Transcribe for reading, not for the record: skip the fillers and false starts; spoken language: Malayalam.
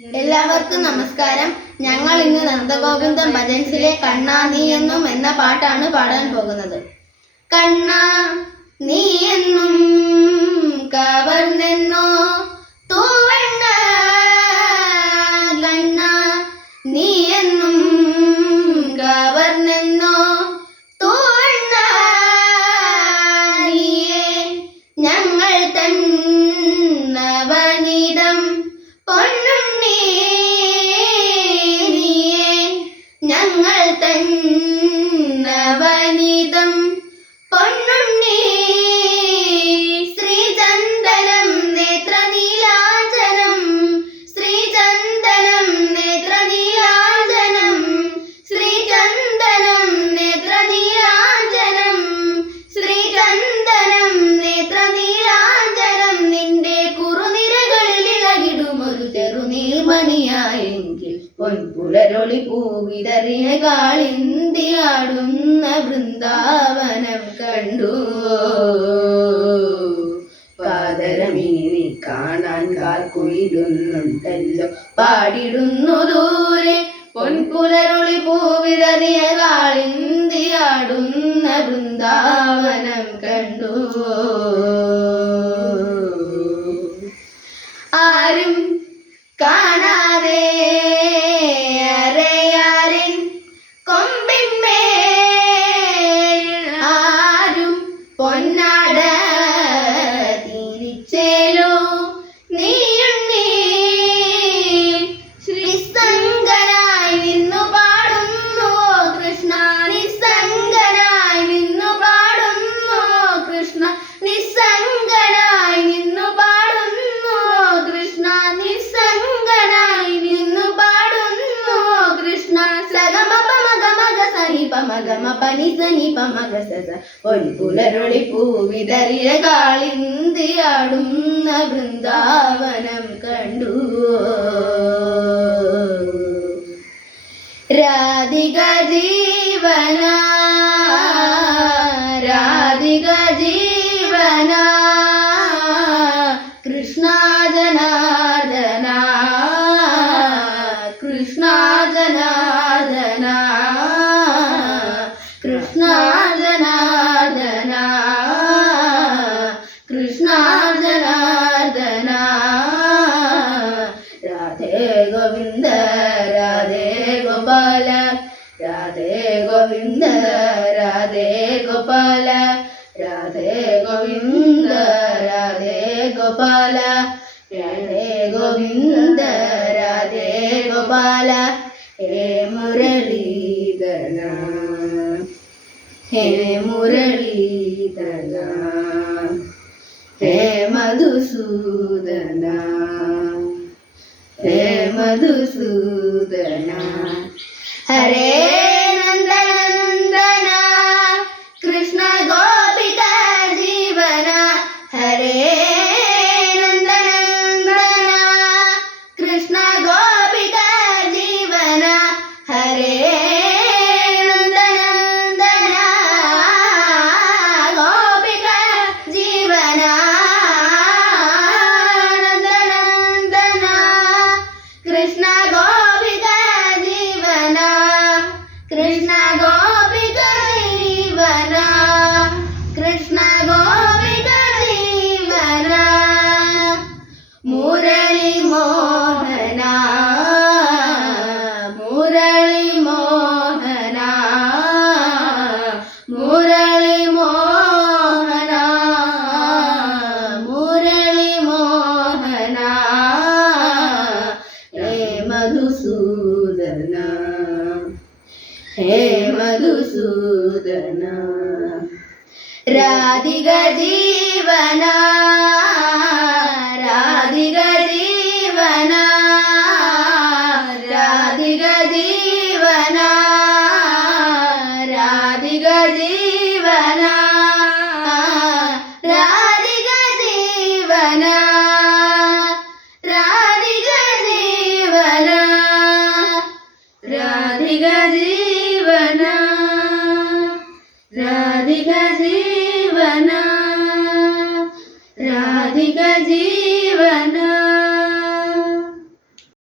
എല്ലാവർക്കും നമസ്കാരം. ഞങ്ങൾ ഇന്ന് നന്ദഗോവിന്ദം ഭജൻസിലെ കണ്ണാ നീ എന്നും എന്ന പാട്ടാണ് പാടാൻ പോകുന്നത്. കണ്ണാ നീ എന്നും കവർന്നെന്നോ തൂവണ്ണ, കണ്ണാ നീ എന്നും കവർന്നെന്നോ തൂവണ്ണ, നീയേ ഞങ്ങൾ തൻ നവനീതം പൊന്നുണ്ണി, നീയേ ഞങ്ങൾ തൻ നവനീതം പൊന്നുണ്ണി. ശ്രീചന്ദനം നേത്രനീലാഞ്ജനം, ശ്രീചന്ദനം നേത്രനീലാഞ്ജനം, ശ്രീചന്ദനം നേത്രനീലാഞ്ജനം, ശ്രീചന്ദനം നേത്രനീലാഞ്ജനം. നിന്റെ കുറുനിരകളിൽ ഇളകിടുമൊരു ചെറുനീർമണിയായെങ്കിൽ പൊൻപുലരൊളി പൂവിതറിയ കാളിന്തിയാടുന്ന വൃന്ദാവനം കണ്ടു. പാദരമിനി നീ കാണാൻ കാർക്കുയിടുന്നുണ്ടല്ലോ, പാടിടുന്നു ദൂരെ പൊൻപുലരൊളി പൂവിതറിയ കാളിന്തിയാടുന്ന വൃന്ദാവനം കണ്ടു. ആരും കാണാതെ അരയാലിൻ കൊമ്പിന്മേൽ ആരും പൊന്നാട തിരിച്ചേലോ നീയുണ്ണി. നിസ്സംഗനായി നിന്നു പാടുന്നു കൃഷ്ണ, നിസ്സംഗനായി നിന്നു പാടുന്നു കൃഷ്ണ, നിസ്സംഗനായി നിന്നു പാടുന്നു കൃഷ്ണ, നിസ്സംഗനായി നിന്നു പാടുന്നു കൃഷ്ണ. സഗമപമഗമഗ സനിപമഗമപനിസനിപമഗസ പൊൻപുലരൊളി പൂവിതറിയ കാളിന്തിയാടുന്ന വൃന്ദാവനം കണ്ടു. രാധിക ജീവന, രാധിക ജീവന, കൃഷ്ണ ജനാർദന, കൃഷ്ണ ജനാർദന, കൃഷ്ണ ജനാർദന, കൃഷ്ണ ജനാർദന. രാധേ ഗോവിന്ദ രാധേ ഗോപാല, രാധേ ഗോവിന്ദ രാധേ ഗോപാല, രാധേ ഗോവിന്ദ രാധേ ഗോപാല, രാധേ ഗോവിന്ദ രാധേ ഗോപാല. ഹേ മുരളീധര, ഹേ മുരളീധര, ഹേ മധുസൂദന, ഹേ മധുസൂദന. ഹരേ നന്ദനന്ദന കൃഷ്ണ ഗോപിക ജീവന, ഹരേ നന്ദനന്ദന കൃഷ്ണ ഗോപിക ജീവന, ഹരേ നന്ദനന്ദന ഗോപിക ജീവന, നന്ദനന്ദന കൃഷ്ണ ഗോപിക ജീവന, കൃഷ്ണ ഗോപിക ജീവന, കൃഷ്ണ ഗോപിക ജീവന. മുരളി മോഹന, മുരളി മോഹന, മുരളി മോഹന, മുരളി മോഹന. ഹേ മധുസൂദന, ഹേ മധുസൂദന. രാധിക ജീവന,